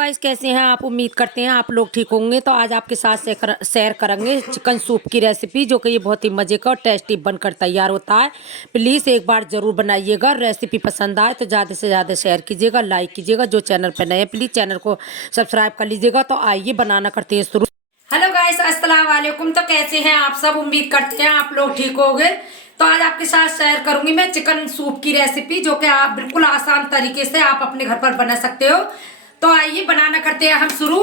Guys, कैसे हैं आप। उम्मीद करते हैं आप लोग ठीक होंगे। तो आज आपके साथ शेयर करेंगे चिकन सूप की रेसिपी, जो कि ये बहुत ही मज़े का और टेस्टी बनकर तैयार होता है। प्लीज़ एक बार ज़रूर बनाइएगा। रेसिपी पसंद आए तो ज़्यादा से ज़्यादा शेयर कीजिएगा, लाइक कीजिएगा। जो चैनल पर नए हैं प्लीज़ चैनल को सब्सक्राइब कर लीजिएगा। तो आइए बनाना करते हैं शुरू। हेलो गाइस, अस्सलाम वालेकुम। तो कैसे हैं आप सब। उम्मीद करते हैं आप लोग ठीक होंगे। तो आज आपके साथ शेयर करूंगी मैं चिकन सूप की रेसिपी, जो कि आप बिल्कुल आसान तरीके से आप अपने घर पर बना सकते हो। तो आइए बनाना करते हैं हम शुरू।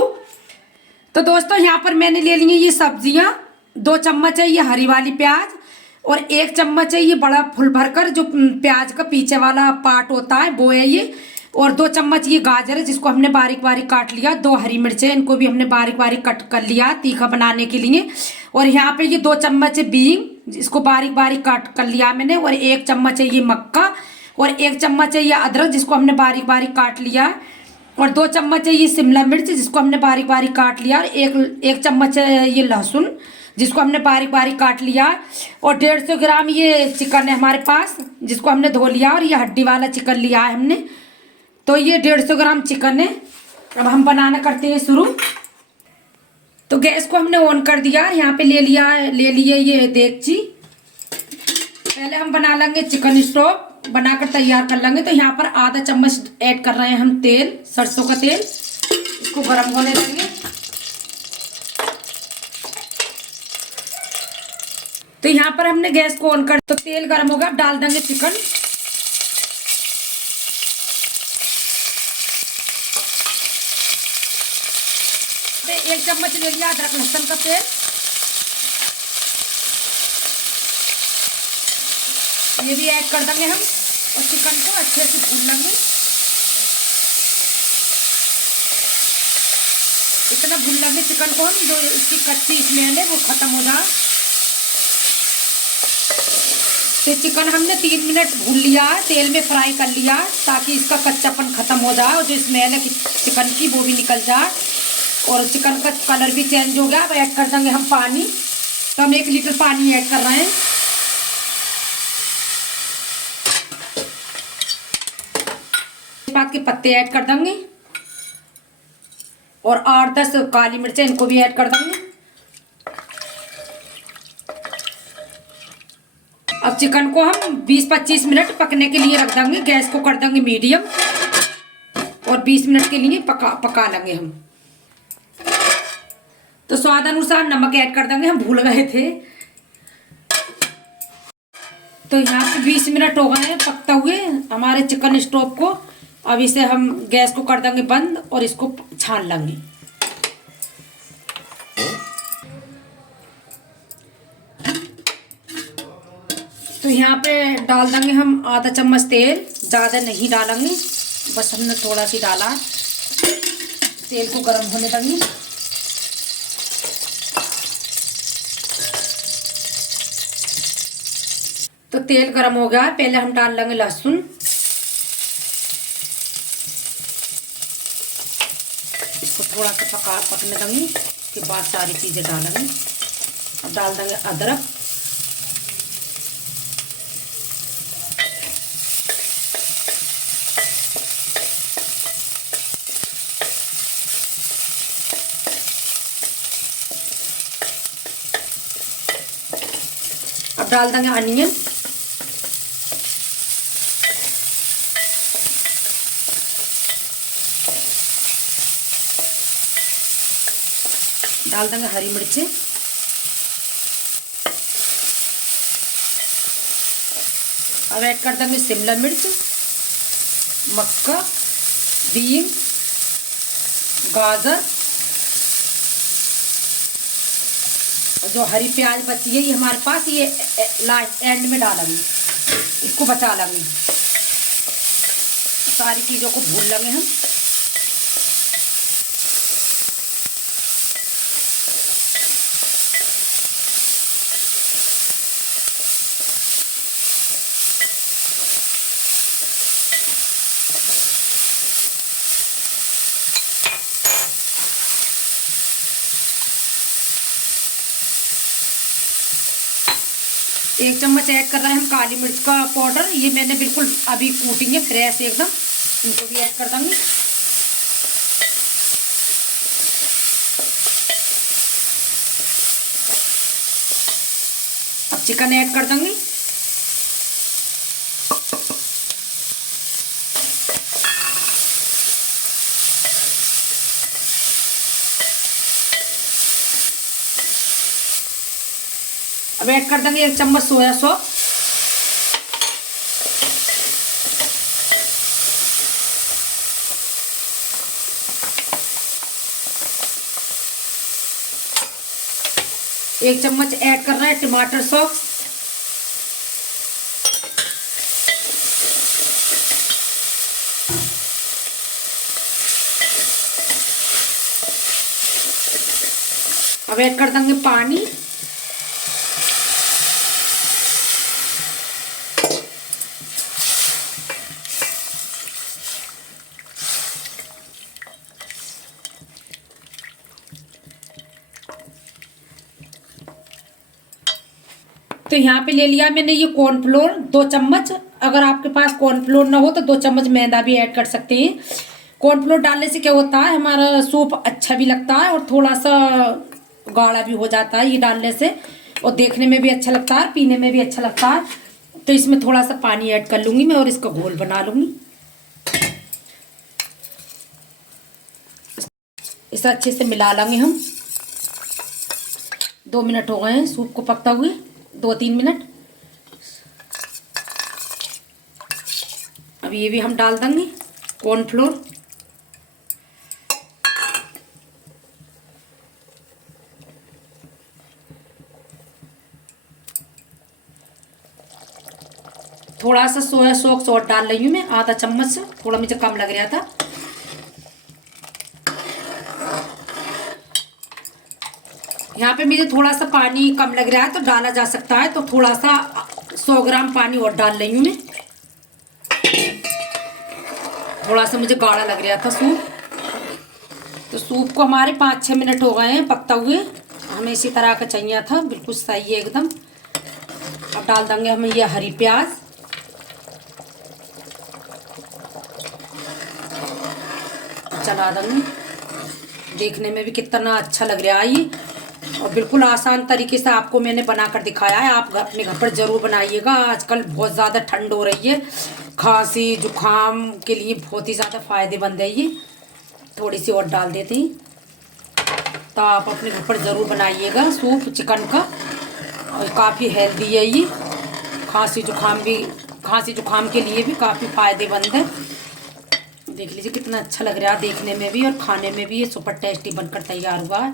तो दोस्तों, यहाँ पर मैंने ले ली है ये सब्जियां। 2 चम्मच है ये हरी वाली प्याज, और 1 चम्मच है ये बड़ा फुल भरकर जो प्याज का पीछे वाला पार्ट होता है वो है ये। और 2 चम्मच ये गाजर है जिसको हमने बारीक बारीक काट लिया। 2 हरी मिर्चें, इनको भी हमने बारीक बारीक कट कर लिया तीखा बनाने के लिए। और यहाँ पे ये 2 चम्मच है बीन, जिसको बारीक बारीक काट कर लिया मैंने। और 1 चम्मच है ये मक्का, और 1 चम्मच है ये अदरक जिसको हमने बारीक बारीक काट लिया। और 2 चम्मच है ये शिमला मिर्च जिसको हमने बारीक बारीक काट लिया। और एक चम्मच है ये लहसुन जिसको हमने बारीक बारीक काट लिया। और 150 ग्राम ये चिकन है हमारे पास, जिसको हमने धो लिया। और ये हड्डी वाला चिकन लिया है हमने। तो ये 150 ग्राम चिकन है। अब हम बनाना करते हैं शुरू। तो गैस को हमने ऑन कर दिया। यहाँ पे ले लिए ये देगची। पहले हम बना लेंगे चिकन स्टॉक, बनाकर तैयार कर लेंगे। तो यहाँ पर आधा चम्मच ऐड कर रहे हैं हम तेल, सरसों का तेल। इसको गर्म होने देंगे। तो यहाँ पर हमने गैस को ऑन कर, तो तेल गर्म होगा। अब डाल देंगे चिकन। तो 1 चम्मच ले लिया अदरक लहसुन का पेस्ट, ये भी ऐड कर देंगे हम। और चिकन को अच्छे से भून लेंगे। इतना भून लेंगे चिकन को हम, जो इसकी कच्ची स्मेल है वो खत्म हो जाए। तो चिकन हमने 3 मिनट भून लिया है, तेल में फ्राई कर लिया, ताकि इसका कच्चापन खत्म हो जाए और जो स्मेल है चिकन की वो भी निकल जाए। और चिकन का कलर भी चेंज हो गया। अब ऐड कर देंगे हम पानी। तो हम 1 लीटर पानी ऐड कर रहे हैं। तेजपात के पत्ते ऐड कर देंगे, और 8-10 काली मिर्चें, इनको भी ऐड कर देंगे। अब चिकन को हम 20-25 मिनट पकने के लिए रख देंगे। गैस को कर देंगे मीडियम, और 20 मिनट के लिए पका लेंगे हम। तो स्वाद अनुसार नमक ऐड कर देंगे, हम भूल गए थे। तो यहाँ पे 20 मिनट हो गए हैं पकता हुए हमारे चिकन स्टॉक को। अब इसे हम गैस को कर देंगे बंद, और इसको छान लेंगे। तो यहाँ पे डाल देंगे हम आधा चम्मच तेल। ज़्यादा नहीं डालेंगे, बस हमने थोड़ा सी डाला। तेल को गर्म होने देंगे। तो तेल गर्म हो गया। पहले हम डाल लेंगे लहसुन। इसको थोड़ा सा पकने देंगे, उसके बाद सारी चीज़ें डालेंगे। अब डाल देंगे अदरक। अब डाल देंगे अनियन। डाल देंगे हरी मिर्चें। अब ऐड कर देंगे शिमला मिर्च, मक्का, बीन, गाजर, जो हरी प्याज बची है ये हमारे पास, ये लास्ट एंड में डालेंगे। इसको बचा लेंगे। सारी चीज़ों को भून लेंगे हम। एक चम्मच ऐड कर रहे हैं हम काली मिर्च का पाउडर। ये मैंने बिल्कुल अभी कूटी है फ्रेश एकदम। इनको भी ऐड कर देंगे। चिकन ऐड कर देंगे। अब ऐड कर देंगे 1 चम्मच सोया सॉस। एक चम्मच ऐड कर रहे हैं टमाटर सॉस। अब ऐड कर देंगे पानी। तो यहाँ पे ले लिया मैंने ये कॉर्नफ्लोर 2 चम्मच। अगर आपके पास कॉर्नफ्लोर ना हो तो 2 चम्मच मैदा भी ऐड कर सकते हैं। कॉर्नफ्लोर डालने से क्या होता है, हमारा सूप अच्छा भी लगता है और थोड़ा सा गाढ़ा भी हो जाता है ये डालने से, और देखने में भी अच्छा लगता है, पीने में भी अच्छा लगता है। तो इसमें थोड़ा सा पानी ऐड कर लूँगी मैं और इसका घोल बना लूँगी। इसे अच्छे से मिला लेंगे हम। 2 मिनट हो गए हैं सूप को पकता हुए, 2-3 मिनट। अब ये भी हम डाल देंगे कॉर्नफ्लोर। थोड़ा सा सोया सॉस और डाल रही हूँ मैं, आधा चम्मच से, थोड़ा मुझे कम लग रहा था। यहाँ पे मुझे थोड़ा सा पानी कम लग रहा है तो डाला जा सकता है, तो थोड़ा सा 100 ग्राम पानी और डाल रही हूँ मैं। थोड़ा सा मुझे गाढ़ा लग रहा था सूप। तो सूप को हमारे 5-6 मिनट हो गए हैं पकता हुए। हमें इसी तरह का चाहिए था, बिल्कुल सही है एकदम। अब डाल देंगे हम ये हरी प्याज। चला देंगे। देखने में भी कितना अच्छा लग रहा है ये, और बिल्कुल आसान तरीके से आपको मैंने बनाकर दिखाया है। आप अपने घर पर ज़रूर बनाइएगा। आजकल बहुत ज़्यादा ठंड हो रही है, खांसी जुकाम के लिए बहुत ही ज़्यादा फ़ायदेमंद है ये। थोड़ी सी और डाल देते हैं। तो आप अपने घर पर ज़रूर बनाइएगा सूप चिकन का, और काफ़ी हेल्दी है ये। खांसी जुकाम के लिए भी काफ़ी फ़ायदेमंद है। देख लीजिए कितना अच्छा लग रहा है देखने में भी और खाने में भी। ये सुपर टेस्टी बनकर तैयार हुआ है।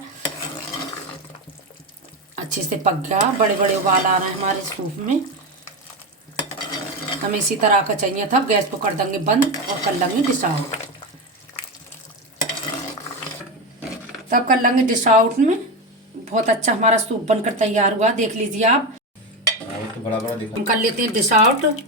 अच्छे से पक गया, बड़े बड़े उबाल आ रहे हैं हमारे सूप में। हमें इसी तरह का चाहिए था। गैस को कर देंगे बंद और कर लेंगे डिश आउट। तब कर लेंगे डिश आउट में। बहुत अच्छा हमारा सूप बनकर तैयार हुआ, देख लीजिए आप। तो बड़ा बड़ा दिखा। हम कर लेते हैं डिश आउट।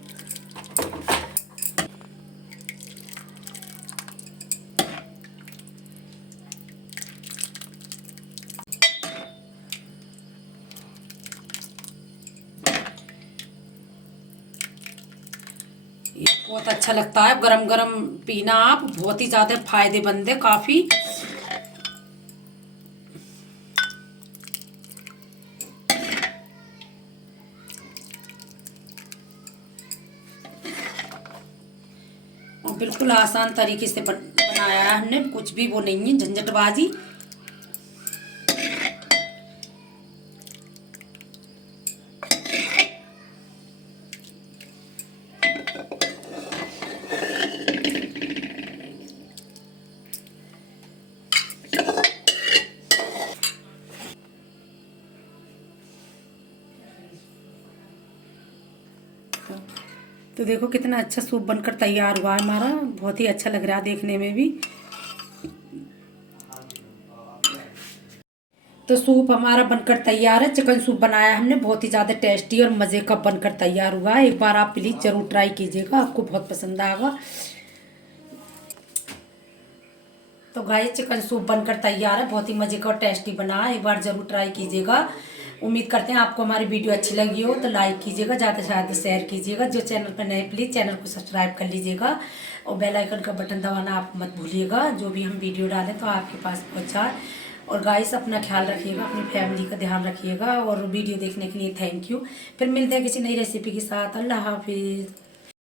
ये बहुत अच्छा लगता है गरम गरम पीना। आप बहुत ही ज़्यादा फायदेमंद है काफ़ी। और बिल्कुल आसान तरीके से बनाया है हमने, कुछ भी वो नहीं है झंझटबाजी। तो देखो कितना अच्छा सूप बनकर तैयार हुआ है हमारा। बहुत ही अच्छा लग रहा है देखने में भी। तो सूप हमारा बनकर तैयार है। चिकन सूप बनाया हमने, बहुत ही ज़्यादा टेस्टी और मज़े का बनकर तैयार हुआ है। एक बार आप प्लीज़ ज़रूर ट्राई कीजिएगा, आपको बहुत पसंद आएगा। तो गाइस चिकन सूप बनकर तैयार है, बहुत ही मज़े का और टेस्टी बना है। एक बार ज़रूर ट्राई कीजिएगा। उम्मीद करते हैं आपको हमारी वीडियो अच्छी लगी हो तो लाइक कीजिएगा, ज़्यादा से ज़्यादा शेयर कीजिएगा। जो चैनल पर नए प्लीज़ चैनल को सब्सक्राइब कर लीजिएगा और बेल आइकन का बटन दबाना आप मत भूलिएगा। जो भी हम वीडियो डालें तो आपके पास पहुँचा। और गाइस अपना ख्याल रखिएगा, अपनी फैमिली का ध्यान रखिएगा और वीडियो देखने के लिए थैंक यू। फिर मिलते हैं किसी नई रेसिपी के साथ। अल्लाह हाफिज़।